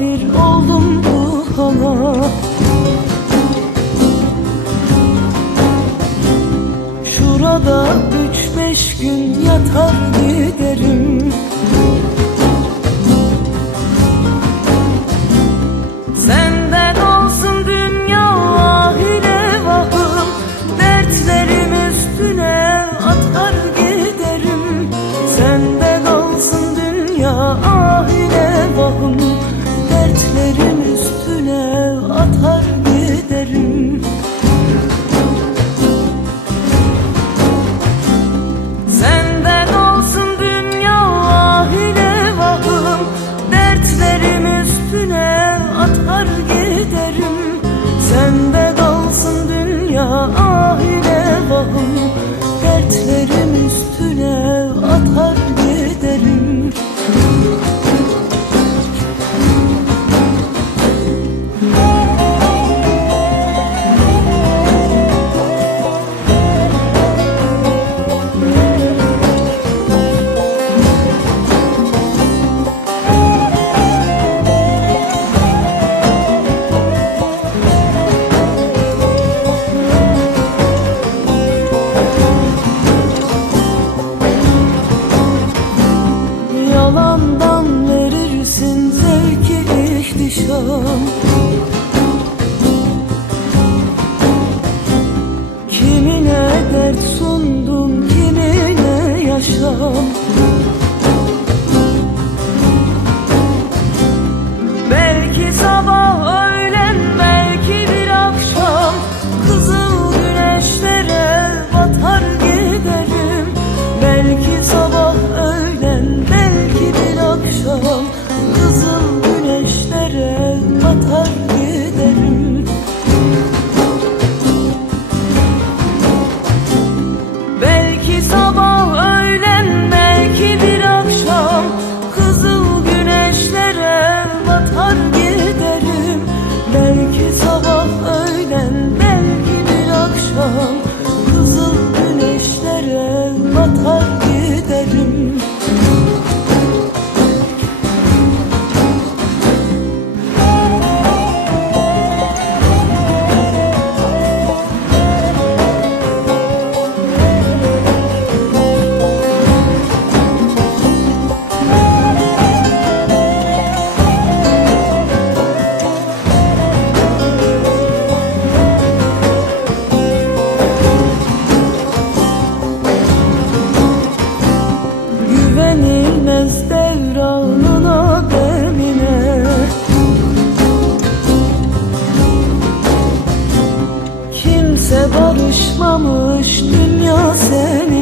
misafir oldum bu hala. Şurada üç beş gün yatar giderim. dünya ahire vahum. yaşam Kimine dert sundum kimine yaşam. Yaşamış dünya seni.